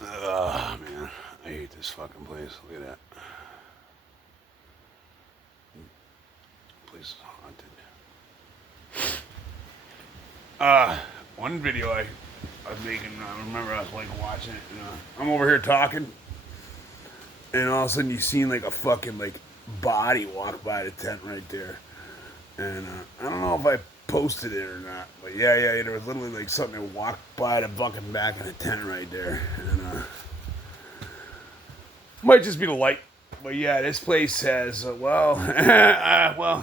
Man, I hate this fucking place. Look at that. Place is haunted. One video I was making, I remember I was like watching it, and I'm over here talking, and all of a sudden you seen like a fucking like body walk by the tent right there. And I don't know if I posted it or not, but yeah, there was literally like something that walked by the fucking back of the tent right there. And might just be the light. But yeah, this place has, well,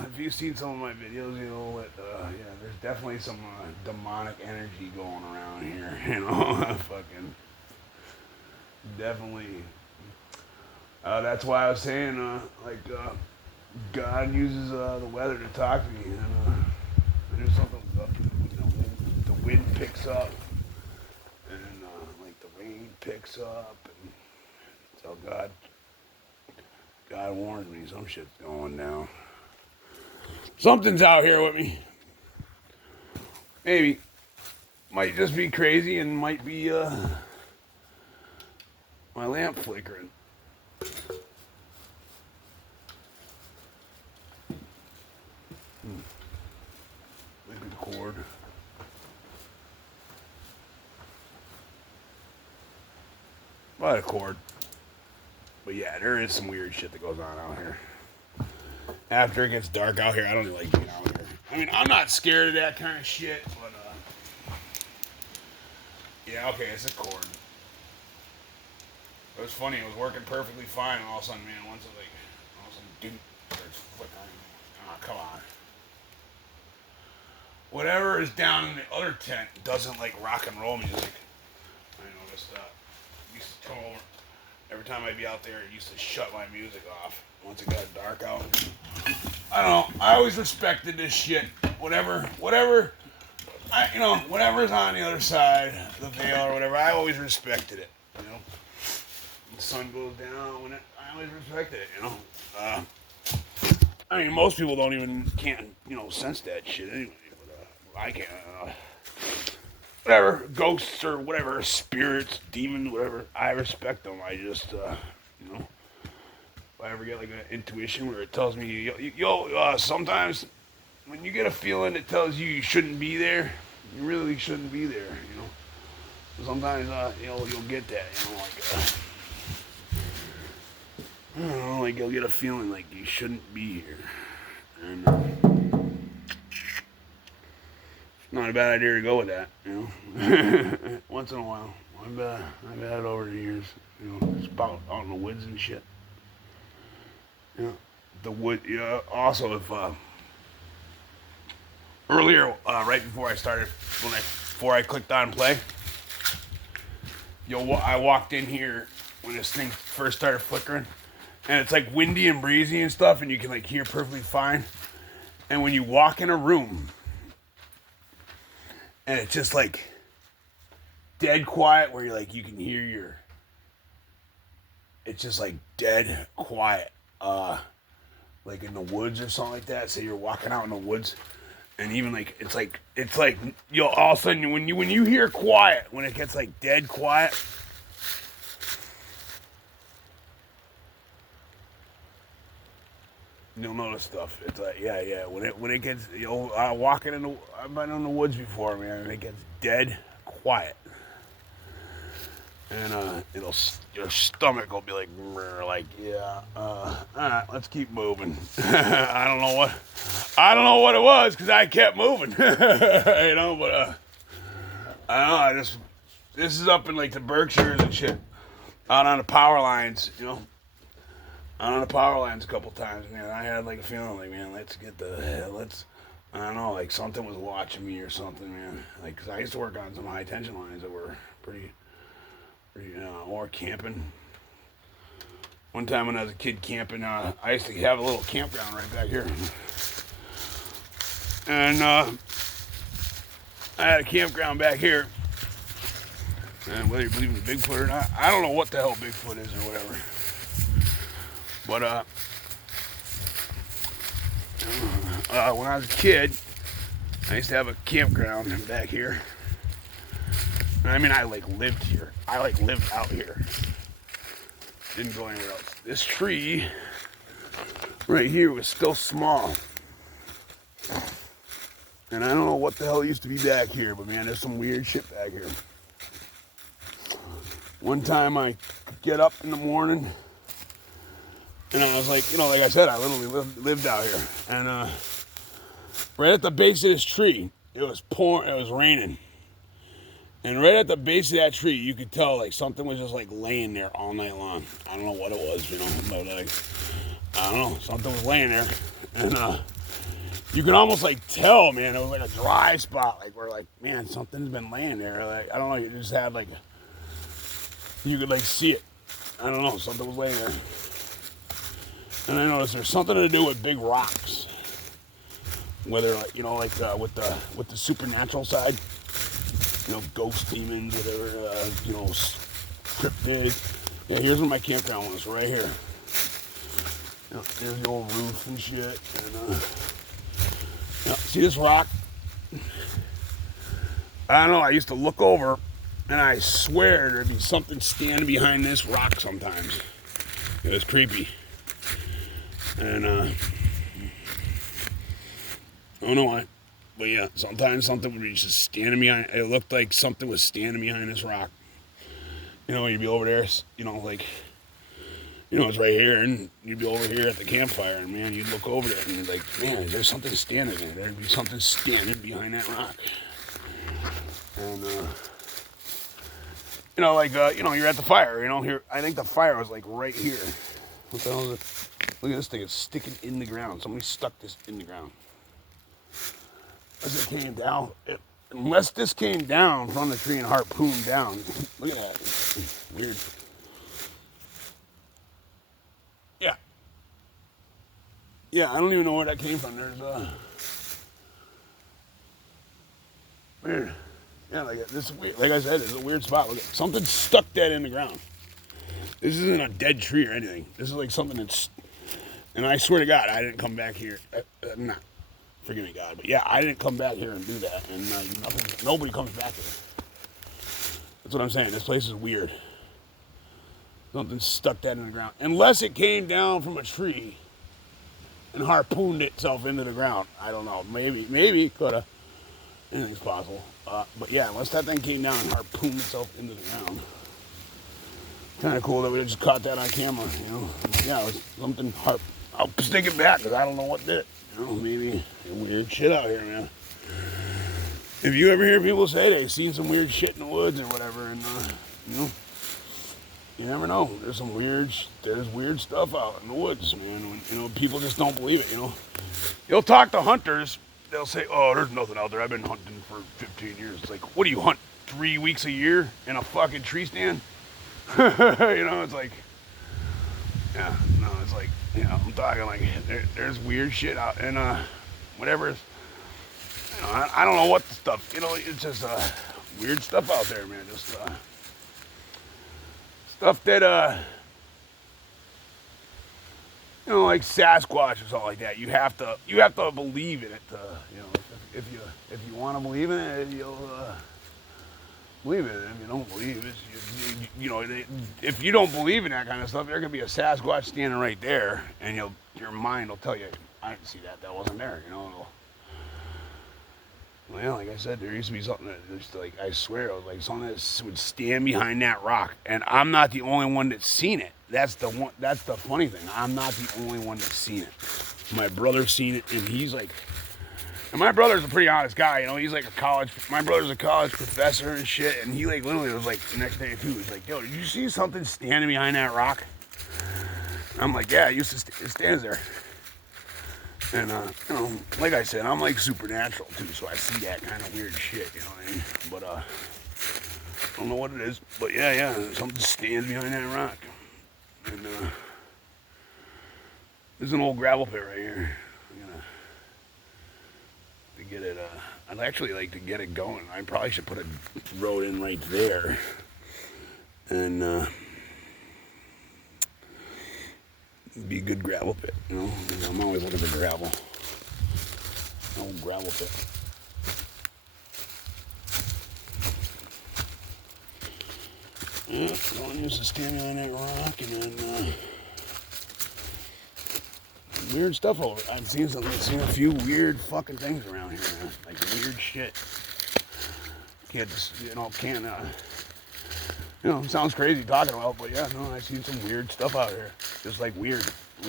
if you've seen some of my videos, you know that, yeah, there's definitely some demonic energy going around here, you know, fucking, definitely. That's why I was saying, God uses the weather to talk to me, and there's something up, you know, the wind picks up, and like the rain picks up, and so God warned me some shit's going down. Something's out here with me. Maybe. Might just be crazy and might be my lamp flickering. Maybe the cord. By the cord. But yeah, there is some weird shit that goes on out here. After it gets dark out here, I don't even like being out here. I mean, I'm not scared of that kind of shit, but yeah, okay, it's a cord. It was funny. It was working perfectly fine, and all of a sudden, man, once it like, all of a sudden, dude, starts flickering. Oh, come on. Whatever is down in the other tent doesn't like rock and roll music. I noticed that. Used to come over every time I'd be out there. It used to shut my music off once it got dark out. I don't know. I always respected this shit. Whatever, whatever's on the other side, the veil or whatever, I always respected it. You know, the sun goes down I always respected it. You know, I mean, most people can't sense that shit anyway. But I can't. Whatever, ghosts or whatever, spirits, demons, whatever. I respect them. I just, if I ever get like an intuition where it tells me, sometimes when you get a feeling that tells you shouldn't be there, you really shouldn't be there, you know. Sometimes, you'll get that, I don't know, like you'll get a feeling like you shouldn't be here. And it's not a bad idea to go with that, you know. Once in a while. I've had it over the years, you know, just out in the woods and shit. Yeah. The wood, yeah. Also, if earlier, right before I started, before I clicked on play, I walked in here when this thing first started flickering, and it's like windy and breezy and stuff, and you can like hear perfectly fine. And when you walk in a room, and it's just like dead quiet, where you're like you can hear it's just like dead quiet. Like in the woods or something like that. Say you're walking out in the woods, and even like it's like you'll all of a sudden when you hear quiet, when it gets like dead quiet, you'll notice stuff. It's like yeah. When it gets I've been in the woods before, man, and it gets dead quiet. And your stomach will be like, yeah, all right, let's keep moving. I don't know what it was because I kept moving, you know. But I don't know. This is up in like the Berkshires and shit, out on the power lines, you know. Out on the power lines a couple times, man. I had like a feeling like, man, I don't know, like something was watching me or something, man. Like, 'cause I used to work on some high tension lines that were pretty or camping. One time when I was a kid camping, I used to have a little campground right back here. And I had a campground back here. And whether you believe in Bigfoot or not, I don't know what the hell Bigfoot is or whatever. But when I was a kid, I used to have a campground back here. I mean, I like lived here. I like lived out here. Didn't go anywhere else. This tree right here was still small. And I don't know what the hell used to be back here, but man, there's some weird shit back here. One time I get up in the morning and I was like, like I said, I literally lived out here. And right at the base of this tree, it was raining. And right at the base of that tree, you could tell like something was just like laying there all night long. I don't know what it was, but like, I don't know, something was laying there. And you could almost like tell, man, it was like a dry spot, like where like, man, something's been laying there. Like, I don't know, you just had like, you could like see it. I don't know, something was laying there. And I noticed there's something to do with big rocks. Whether like, with the supernatural side, ghost demons, whatever, cryptids. Yeah, here's where my campground was, right here. There's the old roof and shit. And see this rock? I don't know, I used to look over and I swear there'd be something standing behind this rock sometimes. It was creepy. And I don't know why. But yeah, sometimes something would be just standing behind. It looked like something was standing behind this rock. You'd be over there, it's right here, and you'd be over here at the campfire, and man, you'd look over there, and you'd like, man, there's something standing there. There'd be something standing behind that rock. And, you're at the fire, here, I think the fire was like right here. What the hell is it? Look at this thing, it's sticking in the ground. Somebody stuck this in the ground. As it came down, unless this came down from the tree and harpooned down. Look at that. It's weird. Yeah. Yeah, I don't even know where that came from. There's weird. Yeah, this is weird. Like I said, it's a weird spot. Look at something stuck dead in the ground. This isn't a dead tree or anything. This is like something that's. And I swear to God, I didn't come back here. Nah. Forgive me, God, but yeah, I didn't come back here and do that, and nobody comes back here. That's what I'm saying. This place is weird. Something stuck that in the ground, unless it came down from a tree and harpooned itself into the ground. I don't know. Maybe could have. Anything's possible. But yeah, unless that thing came down and harpooned itself into the ground. Kind of cool that we just caught that on camera. Yeah, it was something. I'll stick it back because I don't know what did it. Maybe weird shit out here, man. If you ever hear people say they've seen some weird shit in the woods or whatever, and you never know. There's weird stuff out in the woods, man. When, people just don't believe it. You'll talk to hunters. They'll say, "Oh, there's nothing out there. I've been hunting for 15 years." It's like, what do you hunt 3 weeks a year in a fucking tree stand? It's like, yeah, no, it's like. I'm talking like there's weird shit out and whatever. I don't know what the stuff. It's just weird stuff out there, man. Just stuff that like Sasquatch or something like that. You have to believe in it. If you want to believe in it, you'll believe it. If you don't believe it, if you don't believe in that kind of stuff, there could be a Sasquatch standing right there, and your mind will tell you, I didn't see that. That wasn't there. Well, like I said, there used to be something that just like I swear it was like something that would stand behind that rock, and I'm not the only one that's seen it. That's the one. That's the funny thing. I'm not the only one that's seen it. My brother's seen it, and he's like. And my brother's a pretty honest guy, he's like my brother's a college professor and shit, and he like literally was like the next day too, he was like, yo, did you see something standing behind that rock? I'm like, yeah, it stands there. And, like I said, I'm like supernatural too, so I see that kind of weird shit, you know what I mean? But, I don't know what it is, but yeah, something stands behind that rock. And, there's an old gravel pit right here. Get it I'd actually like to get it going. I probably should put a road in right there and be a good gravel pit, I'm always looking for gravel. Old gravel pit. Yeah, don't use the stimulant that rock, and then weird stuff over. I've seen a few weird fucking things around here, man. Like weird shit. Can't just, it sounds crazy talking about, but yeah, no, I've seen some weird stuff out here. Just like weird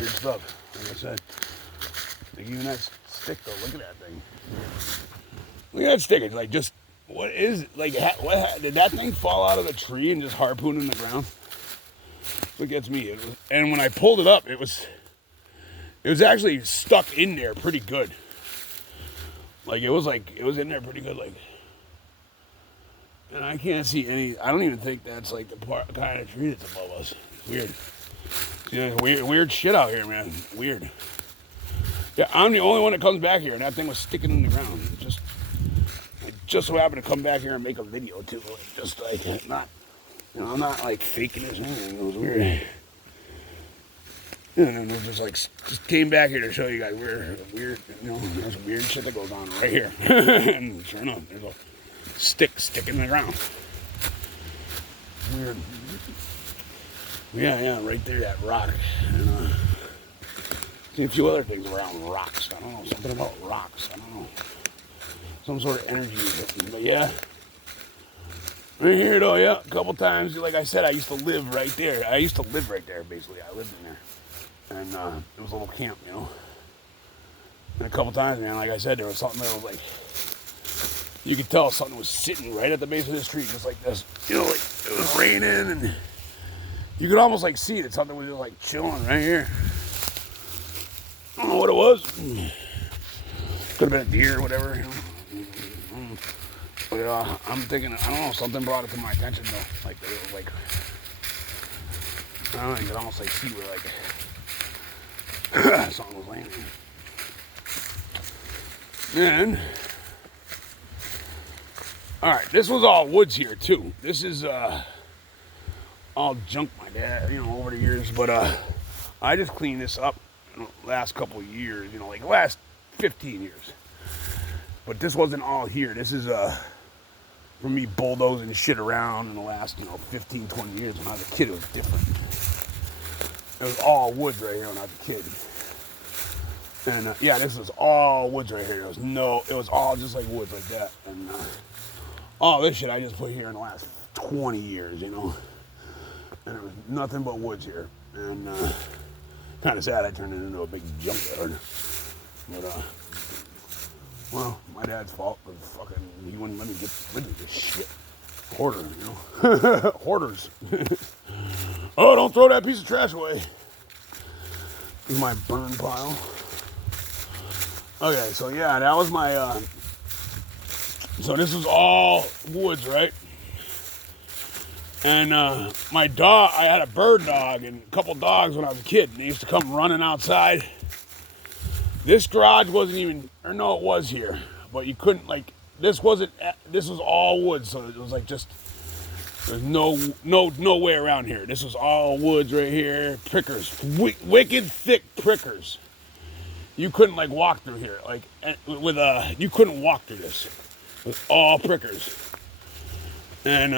stuff. Like I said, like even that stick though. Look at that thing. Look at that stick. It's like just what is like? Did that thing fall out of the tree and just harpoon in the ground? Look, that's me. And when I pulled it up, it was actually stuck in there pretty good. Like it was in there pretty good. Like, and I can't see any. I don't even think that's like the kind of tree that's above us. It's weird. Weird shit out here, man. Weird. Yeah, I'm the only one that comes back here, and that thing was sticking in the ground. I just so happened to come back here and make a video too. Just like not, I'm not like faking this or anything. It was weird. And then we're just came back here to show you guys weird, there's weird shit that goes on right here. And sure enough, there's a stick in the ground. Weird. Yeah, right there, that rock. And seen a few other things around rocks. I don't know, something about rocks. I don't know. Some sort of energy is hitting. But yeah. Right here though, yeah, a couple times. Like I said, I used to live right there. Basically. I lived in there. And it was a little camp, And a couple times, man, like I said, there was something that was like, you could tell something was sitting right at the base of this tree, just like this. Like it was raining, and you could almost like see it. Something was just like chilling right here. I don't know what it was. Could have been a deer or whatever, But I'm thinking, I don't know, something brought it to my attention though. Like, it was like, I don't know, you could almost like see where like, something was laying there. And, alright, this was all woods here too. This is, all junk my dad, over the years. But, I just cleaned this up in the last couple of years, like the last 15 years. But this wasn't all here. This is, from me bulldozing shit around in the last, 15, 20 years. When I was a kid, it was different. It was all woods right here when I was a kid. And, yeah, this was all woods right here. It was all just like woods like that. And, all this shit I just put here in the last 20 years, And there was nothing but woods here. And, kind of sad I turned it into a big junkyard. But, well, my dad's fault, but he wouldn't let me get rid of this shit. Hoarder, Hoarders. Oh, don't throw that piece of trash away. This is my burn pile. Okay, so yeah, that was my, so this was all woods, right? And, my dog, I had a bird dog and a couple dogs when I was a kid, and they used to come running outside. This garage wasn't even, or no, it was here, but you couldn't, like, this was all wood, so it was like just, there's no way around here. This was all woods right here, prickers, wicked thick prickers. You couldn't, like, walk through here, like, you couldn't walk through this. It was all prickers. And,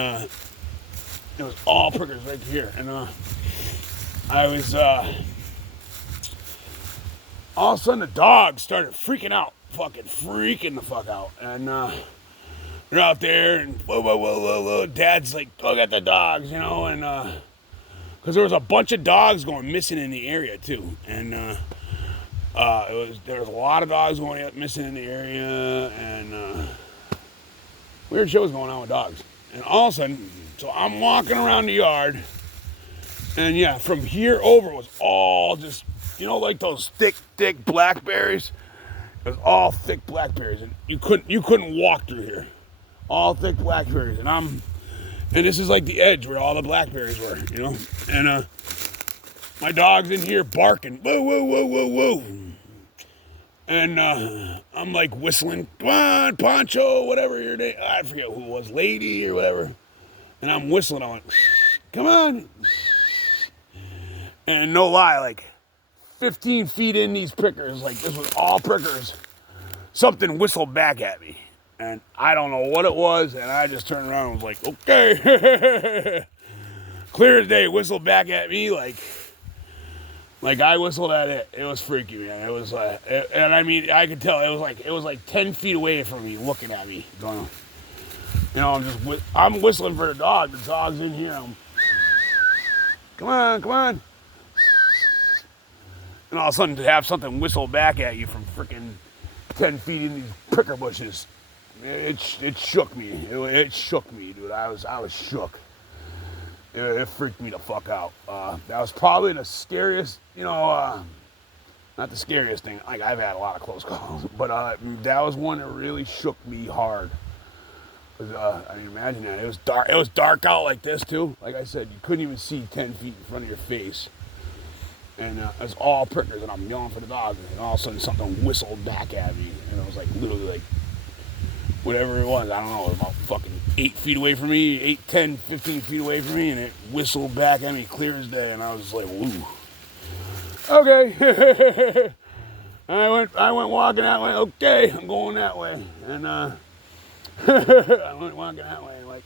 it was all prickers right here. And, I was, all of a sudden the dogs started freaking out, fucking freaking the fuck out. And they're out there and whoa. Dad's like, look at the dogs, and because there was a bunch of dogs going missing in the area too. And there was a lot of dogs going missing in the area, and weird shit was going on with dogs. And all of a sudden, so I'm walking around the yard, and yeah, from here over was all just, like those thick blackberries. It was all thick blackberries, and you couldn't walk through here. All thick blackberries, and this is like the edge where all the blackberries were, And my dog's in here barking, whoa. And I'm like whistling, come on, Poncho, whatever your name, I forget who it was, lady or whatever. And I'm whistling, I'm like, come on. And no lie, like 15 feet in these prickers, like this was all prickers, something whistled back at me. And I don't know what it was, and I just turned around and was like, okay. clear as day, whistled back at me like I whistled at it. It was freaky, man. It was and I mean, I could tell it was like 10 feet away from me, looking at me, going, you know, I'm whistling for the dog. The dog's in here. Come on, come on. And all of a sudden, to have something whistle back at you from freaking 10 feet in these pricker bushes, it shook me. It shook me, dude. I was shook. It freaked me the fuck out. That was probably the scariest, you know, not the scariest thing. Like, I've had a lot of close calls, but that was one that really shook me hard. I mean, imagine that. It was dark. It was dark out like this too. Like I said, you couldn't even see 10 feet in front of your face. And it's all prickers, and I'm yelling for the dog, and all of a sudden something whistled back at me, and it was like literally like whatever it was, I don't know, it was about fucking 8 feet away from me, 8, 10, 15 feet away from me, and it whistled back at me clear as day, and I was just like, woo. Okay. I went walking that way. Okay, I'm going that way, and I went walking that way, like.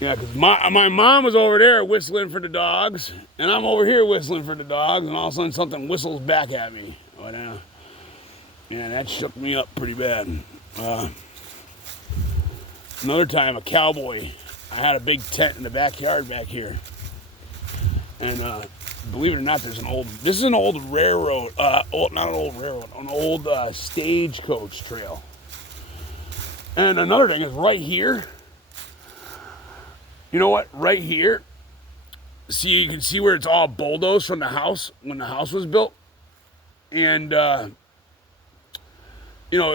Yeah, because my mom was over there whistling for the dogs, and I'm over here whistling for the dogs, and all of a sudden something whistles back at me. But, yeah, that shook me up pretty bad. Another time, a cowboy. I had a big tent in the backyard back here. And believe it or not, this is an old railroad, not an old railroad, an old stagecoach trail. And another thing is right here, you know what? Right here, see, you can see where it's all bulldozed from the house when the house was built, and you know,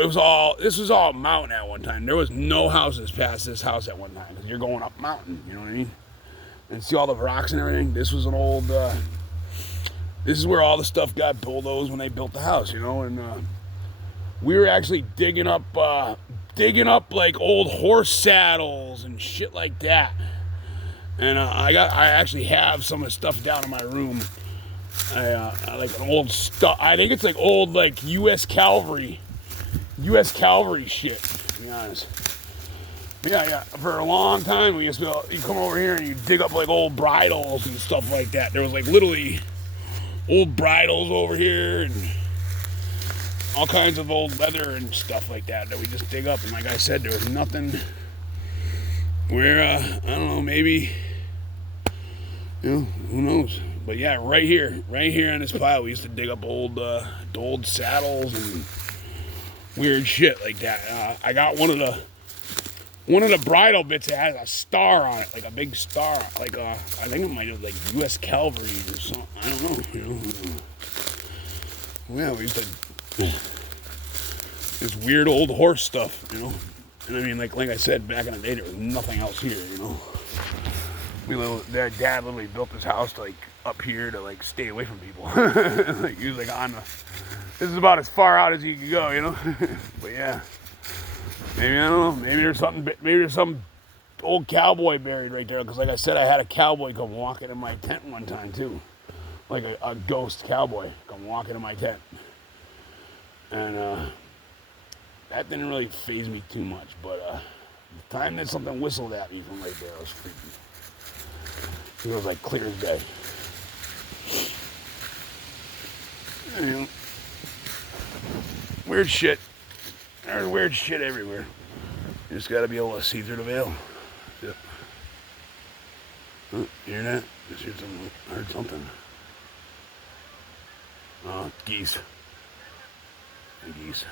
this was all mountain at one time. There was no houses past this house at one time because you're going up mountain. You know what I mean? And see all the rocks and everything. This was an old. This is where all the stuff got bulldozed when they built the house. You know, and we were actually digging up like old horse saddles and shit like that. And I actually have some of the stuff down in my room. I like an old stuff. I think it's like old like U.S. Cavalry shit, to be honest. But yeah. For a long time, we used to you come over here and you dig up like old bridles and stuff like that. There was like literally old bridles over here and all kinds of old leather and stuff like that we just dig up. And like I said, there was nothing where I don't know, maybe. You know, who knows? But yeah, right here on this pile, we used to dig up old saddles and weird shit like that. I got one of the bridle bits that has a star on it, like a big star, like I think it might have like U.S. Cavalry or something. I don't know. You know. Yeah, we used to this weird old horse stuff, you know. And I mean, like I said, back in the day, there was nothing else here, you know. Their dad literally built this house like up here to like stay away from people. Like he was like this is about as far out as you could go, you know. But yeah, maybe I don't know. Maybe there's some old cowboy buried right there. Because like I said, I had a cowboy come walking in my tent one time too, like a ghost cowboy come walking in my tent, and that didn't really faze me too much. But the time that something whistled at me from right there, I was freaky. It was like clear as day. You know, weird shit. There's weird shit everywhere. You just gotta be able to see through the veil. Yep. Oh, you hear that? I heard something. Oh, geese. Geese.